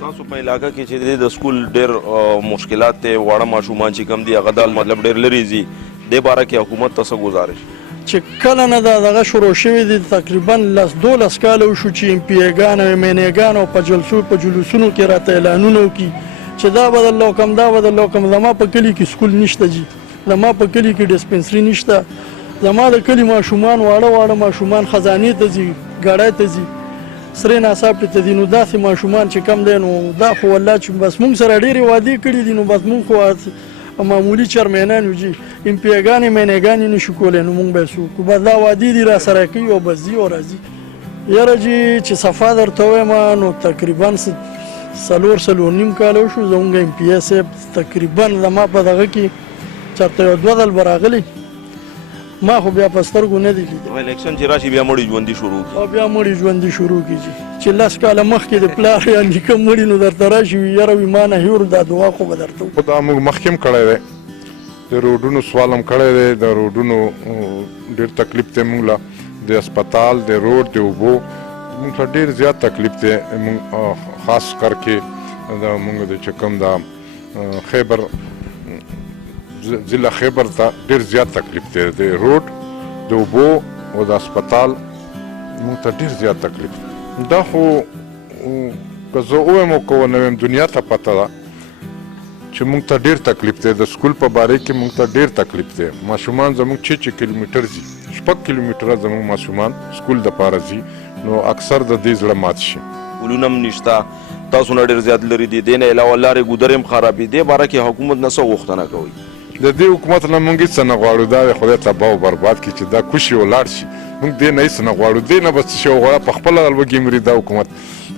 تاسو په علاقه کې چې د سکول ډېر مشکلات ته واړه ماشومان چې کم دي هغه د مطلب ډېر لري زی د باره کې حکومت ته څه گزارش چې کله نه دغه شروع شوی دی تقریبا 12 کاله وشو چې ام پی ایګان او ام ان ایګان په جلوسونو کې راته اعلانونه وکړي چې دا بدل لوکم دا بدل لوکم زما په کلي کې سکول نشته جی زما په کلي کې ډسپنسري نشته زما د کلي ماشومان واړه ماشومان خزانې ته ځي ګاډۍ ته ځي سره ناصاپې ته دي نو داسې ماشومان چې کم دی نو دا خو والله چې بس موږ سره ډېرې وعدې کړي دي نو بس موږ خو معمولي چرمینان یو جي ام پی ایګانې مینېګانې نشو کولی نو موږ به یې څه وکړو بس دا وعدې دي را سره کوي او بس ځي او راځي یاره جي چې صفا درته وایم نو تقریبا 4 کاله وشو زموږ ام پی ای صاحب تقریبا زما په دغه کې چېرته یو 2 ځل به راغلی ما خو بیا په سترګو نه دي لیدلی الیکشن چې راشي بیا مړي ژوندي شروع کړي او بیا مړي ژوندي شروع کړي چې 10 کاله مخکې د پلار یا نیکه مړي نو درته راشي یاره وي ما نه هېور دا دعا خو به درته خو دا موږ مخکې هم کړی دی د روډونو سوال هم کړی دی د روډونو ډېر تکلیف دی موږ له د اسپتال د روډ د اوبو موږ ته ډېر زیات تکلیف دی موږ خاص کر کې د موږ د چې کوم دا خیبر ضلع خیبر ته ډېر زیات تکلیف دی د روډ د اوبو او د اسپتال موږ ته ډېر زیات تکلیف دا خو که زه ووایم او که ونه ویم دنیا ته پته ده چې موږ ته ډېر تکلیف دی د سکول په باره کې موږ ته ډېر تکلیف دی ماشومان زموږ 6 کیلومیټر ځي 6 کیلومیټره زموږ ماشومان سکول دپاره ځي نو اکثر د دې زړه مات شي ولونه هم نشته تاسو نه ډېر زیات لري دي دې نه علاوه لارې ګودرې هم خرابې دې باره کې حکومت نه څه غوښتنه کوي د دې حکومت نه موږ هېڅ نه غواړو دا د خدای تباه او برباد کړي چې دا کوشي ولاړ شي موږ دې نه هېڅ نه غواړو دې نه به څه شی وغواړه په خپله الوږي مري دا حکومت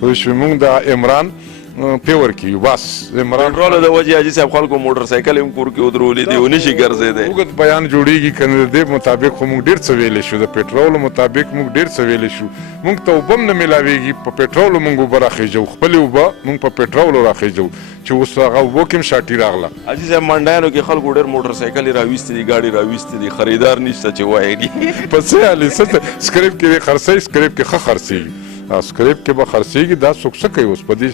پوه شوې موږ د عمران پیور کړي بس عمران پټرول د وجې حاجي صاحب خلکو موټر سایکل هم کور کې ودرولې دي ونشي ګرځېدی اوږد بیان جوړېږي که نه د دې مطابق خو موږ ډېر څه ویلی شو د پټرولو مطابق موږ ډېر څه ویلی شو موږ ته اوبه هم نه میلاویږي په پټرولو موږ اوبه راخېږو خپلې اوبه موږ په پټرولو راخېږو چې اوس هغه اوبو کې هم شاټي راغله حاجي صاحب منډیانو کې خلکو ډېر موټر سایکل یې راویستې دي ګاډي راویستې دي خریدار نشته چې وایي په څه حالې څه سکریپ کې خرڅوي سکریپ کې ښه خرڅېږي سکریپ کې به خرڅېږي دا څوک څه کوي اوس په دې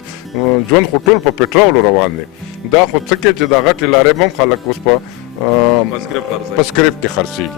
ژوند خو ټول په پټرولو روان دی دا خو څه کوي چې دا غټې لارې به هم خلک اوس په سکریپ کې خرڅېږي